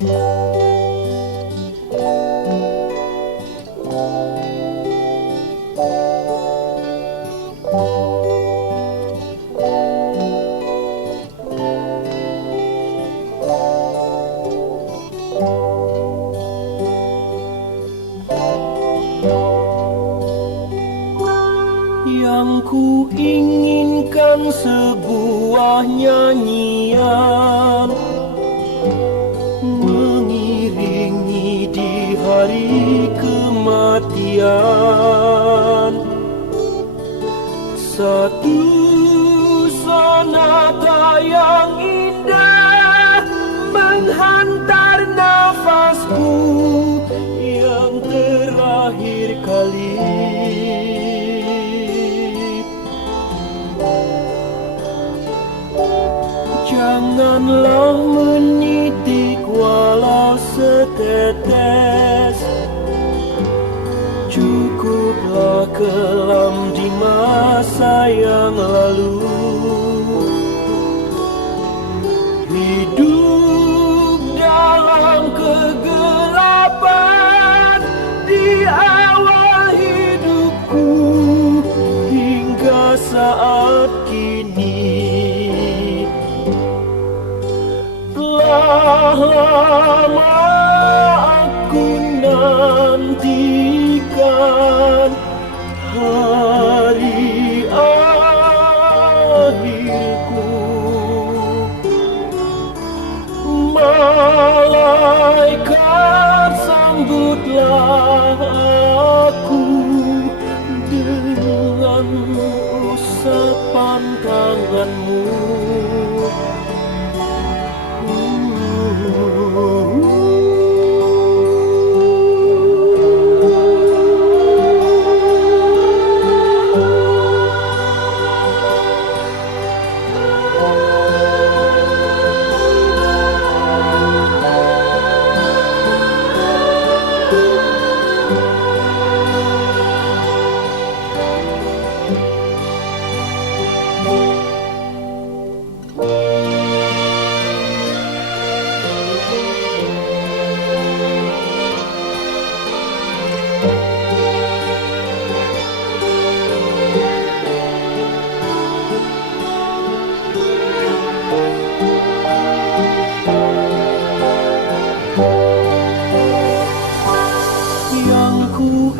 Yang ku inginkan sebuah nyanyian mengiringi di hari kematian, satu sonata yang indah menghantar nafasku yang terakhir kali. Janganlah menitik walau setetes, cukuplah kelam di masa yang lalu. Hidup dalam kegelapan di awal hidupku hingga saat kini. Lama aku nantikan hari akhirku, malaikat sambutlah aku dengan usapan tanganmu.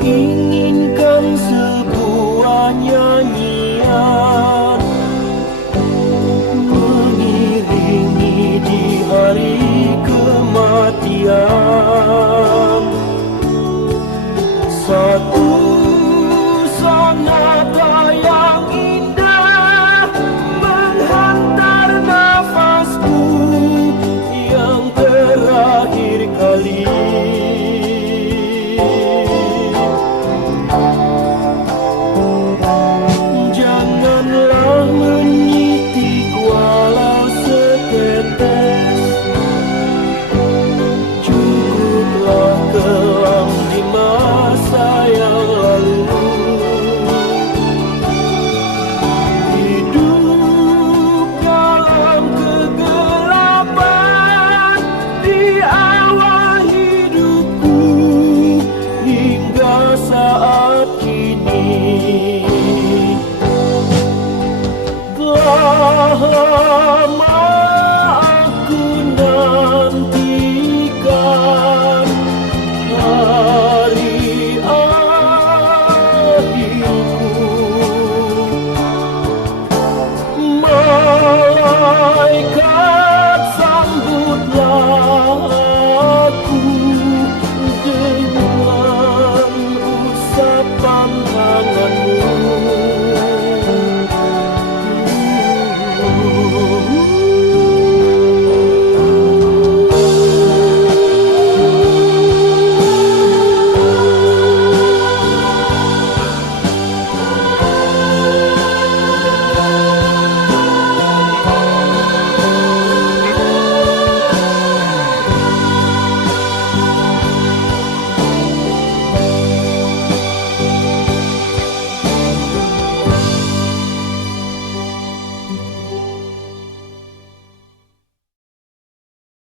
Inginkan sebuah nyanyian mengiringi di hari kematian,